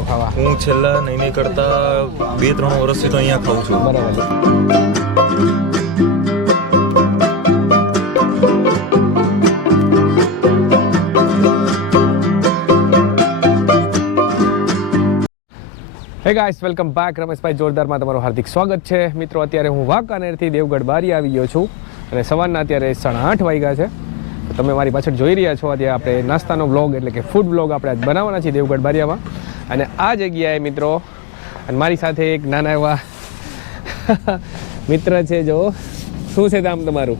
છો ખાવા. હું છેલ્લા નહીં નહીં કરતા બે ત્રણ વર્ષથી તો અહીંયા ખાઉં છું. બરાબર. Hey guys welcome back Rameshbhai જોરદારમાં તમારું હાર્દિક સ્વાગત છે. મિત્રો અત્યારે હું વાંકાનેરથી દેવગઢ બારી આવી ગયો છું અને સવારના અત્યારે સાડા આઠ વાગ્યા છે. તમે મારી પાછળ જોઈ રહ્યા છો અત્યારે આપણે નાસ્તાનો બ્લોગ એટલે કે ફૂડ બ્લોગ આપણે આજ બનાવવાના છીએ દેવગઢ બારિયામાં. અને આ જગ્યાએ મિત્રો અને મારી સાથે એક નાના એવા મિત્ર છે જો. શું છે નામ તમારું?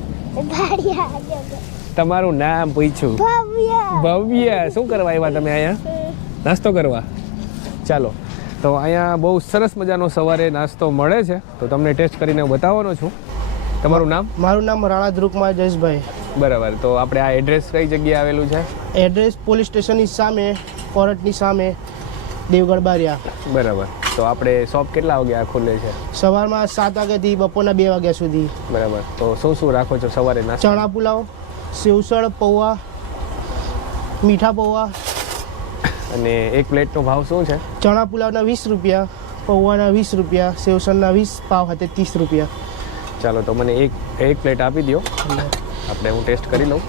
તમારું નામ પૂછ્યું ભવ્ય. શું કરવા આવ્યા તમે અહીંયા? નાસ્તો કરવા? ચાલો. તો અહીંયા બહુ સરસ મજાનો સવારે નાસ્તો મળે છે. તો તમને ટેસ્ટ કરીને બતાવવાનો છું. તમારું નામ? મારું નામ રાણા ધ્રુકમાં જયેશભાઈ. બરાબર તો આપણે આ એડ્રેસ કઈ જગ્યાએ આવેલું છે? એડ્રેસ પોલીસ સ્ટેશનની સામે કોર્ટની સામે દેવગઢ બારિયા. બરાબર તો આપણે શોપ કેટલા વાગ્યા ખુલે છે? સવારમાં સાત વાગ્યાથી બપોરના બે વાગ્યા સુધી. બરાબર તો શું શું રાખો છો સવારે નાસ્તો? ચણા પુલાવ સેવસળ પૌવા મીઠા પૌવા. અને એક પ્લેટનો ભાવ શું છે? ચણા પુલાવના વીસ રૂપિયા પૌવાના વીસ રૂપિયા સેવસળના વીસ પાવ હાથે ત્રીસ રૂપિયા. ચાલો તો મને એક એક પ્લેટ આપી દો આપણે હું ટેસ્ટ કરી લઉં.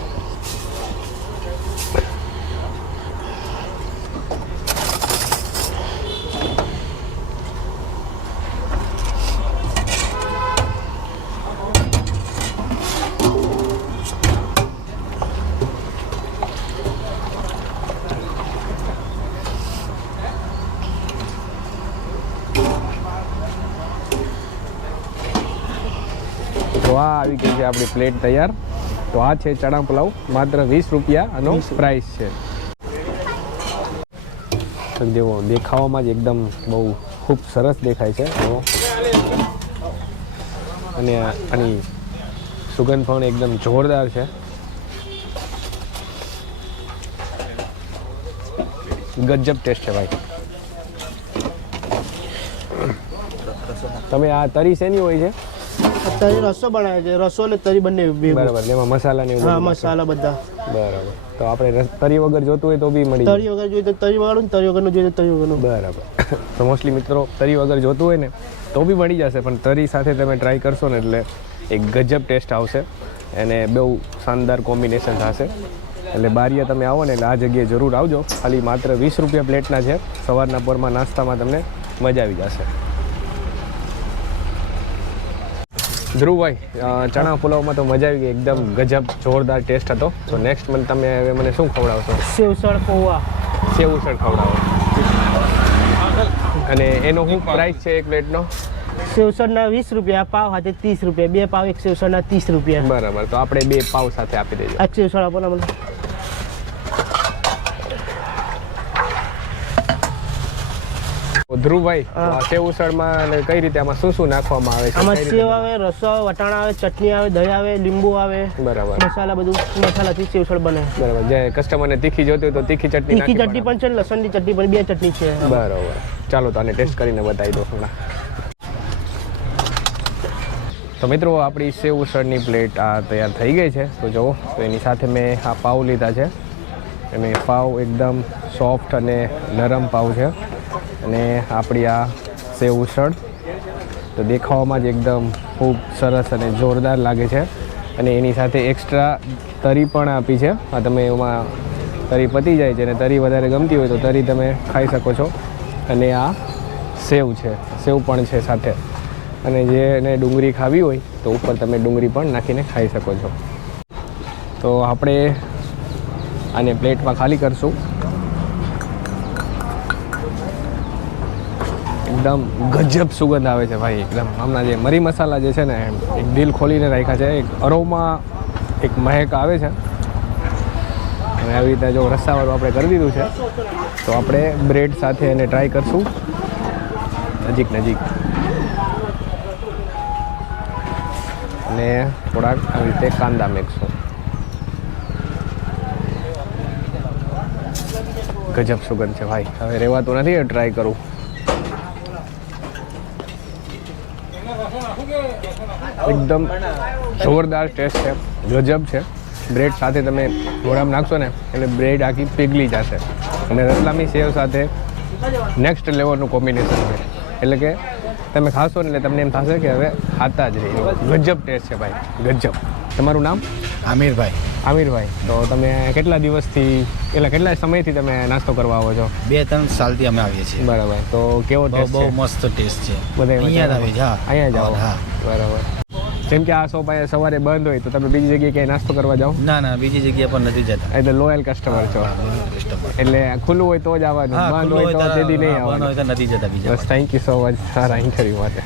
તો આ આવી ગઈ છે આપણી પ્લેટ તૈયાર. તો આ છે ચણા પુલાવ માત્ર વીસ રૂપિયા આનો પ્રાઇસ છે. જેવો દેખાવામાં જ એકદમ બહુ ખૂબ સરસ દેખાય છે. તો અને આની સુગંધ પણ એકદમ જોરદાર છે. ગજબ ટેસ્ટ છે ભાઈ. તમે આ તરી શેની હોય છે? અત્યારે રસો બનાવે છે. રસો અને તરી બંને. બરાબર એમાં મસાલા ને હા મસાલા બધા. બરાબર. તો આપણે તરી વગર જોતું હોય તો બી મળી તરી વગર જોઈએ તો તરી વાળું તરી વગરનું જોઈએ તો તરી વગરનું. બરાબર. તો મોસ્ટલી મિત્રો તરી વગર જોતું હોય ને તો બી મળી જશે પણ તરી સાથે તમે ટ્રાય કરશો ને એટલે એક ગજબ ટેસ્ટ આવશે અને બહુ શાનદાર કોમ્બિનેશન થશે. એટલે બારીએ તમે આવો ને એટલે આ જગ્યાએ જરૂર આવજો. ખાલી માત્ર વીસ રૂપિયા પ્લેટના છે. સવારના પોરમાં નાસ્તામાં તમને મજા આવી જશે. ધ્રુવભાઈ ચણા પુલાવમાં તો મજા આવી ગઈ એકદમ ગજબ જોરદાર ટેસ્ટ હતો. તો નેક્સ્ટ મને તમે હવે મને શું ખવડાવશો? સેવસળ પૌવા. સેવ ઉસળ ખવડાવો. અને એનો શું પ્રાઇસ છે એક પ્લેટનો સેવસળના વીસ રૂપિયા પાવ હાથે ત્રીસ રૂપિયા બે પાવ એક સેવસળના ત્રીસ રૂપિયા. બરાબર તો આપણે બે પાવ સાથે આપી દેજો. આ સેવસળ આપો ને મને. ધ્રુવભાઈ. સેવ ઉસળમાં અને કઈ રીતે આમાં શું શું નાખવામાં આવે છે આમાં સેવ આવે રસો આવે વટાણા આવે ચટણી આવે દહીં આવે લીંબુ આવે બરાબર. મસાલા બધું મસાલાથી સેવસળ બને. બરાબર. જે કસ્ટમરને તીખી જોતી હોય તો તીખી ચટણી તીખી ચટણી પણ છે લસણ લસણની ચટણી પણ બે ચટણી છે. બરાબર. ચાલો તો આને ટેસ્ટ કરીને બતાવી દો હમણાં. તો મિત્રો આપણી સેવ ઉસળની પ્લેટ આ તૈયાર થઈ ગઈ છે. તો જુઓ તો એની સાથે મેં આ પાવ લીધા છે. અને પાવ એકદમ સોફ્ટ અને નરમ પાવ છે. અને આપણી આ સેવ ઉસળ તો દેખાવામાં જ એકદમ ખૂબ સરસ અને જોરદાર લાગે છે. અને એની સાથે એક્સ્ટ્રા તરી પણ આપી છે. આ તમે એમાં તરી પતી જાય છે અને તરી વધારે ગમતી હોય તો તરી તમે ખાઈ શકો છો. અને આ સેવ છે. સેવ પણ છે સાથે. અને જેને ડુંગળી ખાવી હોય તો ઉપર તમે ડુંગળી પણ નાખીને ખાઈ શકો છો. તો આપણે આને પ્લેટમાં ખાલી કરશું. એકદમ ગજબ સુગંધ આવે છે ભાઈ, એકદમ. હમણાં જે મરી મસાલા જે છે ને એક દિલ ખોલીને રાખ્યા છે. એક અરોમાં એક મહેક આવે છે. અને આવી રીતે જો રસ્સાવાળું આપણે કરી દીધું છે, તો આપણે બ્રેડ સાથે એને ટ્રાય કરશું. નજીક નજીક. અને થોડાક આવી રીતે કાંદા મેકશું. ગજબ સુગંધ છે ભાઈ. હવે રહેવાતું નથી ટ્રાય કરું. એકદમ જોરદાર ટેસ્ટ છે. ગજબ છે. બ્રેડ સાથે તમે મોઢામાં નાખશો ને, એટલે બ્રેડ આખી પીગલી જશે. અને રતલામી સેવ સાથે નેક્સ્ટ લેવલનું કોમ્બિનેશન છે. એટલે કે તમે ખાશો ને એટલે તમને એમ થશે કે હવે ખાતા જ રહી ગજબ ટેસ્ટ છે ભાઈ. ગજબ. તમારું નામ? આમિરભાઈ. આમિરભાઈ. તો તમે કેટલા દિવસથી એટલે કેટલા સમયથી તમે નાસ્તો કરવા આવો છો? બે ત્રણ સાલથી અમે આવીએ છીએ. બરાબર. તો કેવો ટેસ્ટ બહુ મસ્ત ટેસ્ટ છે. બધા અહીંયા જ આવીએ છીએ હા. અહીંયા જ આવો. હા. બરાબર. જેમ કે આ શોપ અહીંયા સવારે બંધ હોય તો તમે બીજી જગ્યાએ ક્યાંય નાસ્તો કરવા જાઓ? ના ના બીજી જગ્યા પણ નથી જતા. એટલે લોયલ કસ્ટમર છો. એટલે ખુલ્લું હોય તો જ આવવાનું બંધ હોય તો તેથી નહીં આવવાનું હોય તો નથી જતા બીજા બસ થેન્ક યુ સો મચ સારા ઇન્ટરવ્યુ માટે.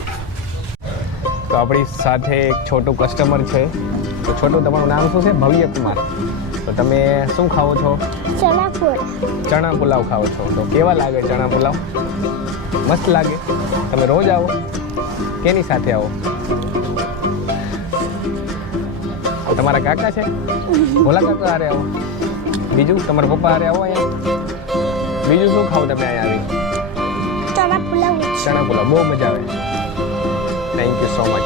તો આપણી સાથે એક છોટું કસ્ટમર છે. તો છોટું તમારું નામ શું છે? ભવ્ય કુમાર. તો તમે શું ખાઓ છો? ચણાપુર ચણા પુલાવ ખાઓ છો. તો કેવા લાગે ચણા પુલાવ? મસ્ત લાગે. તમે રોજ આવો? કેની સાથે આવો? તમારા કાકા છે? ભોલા કાકા હારે આવો. બીજું? તમારા પપ્પા હારે આવો અહીંયા. બીજું શું ખાવ તમે અહીંયા આવી? ચણા પુલાવ ચણા પુલાવ. બહુ મજા આવે. Thank you so much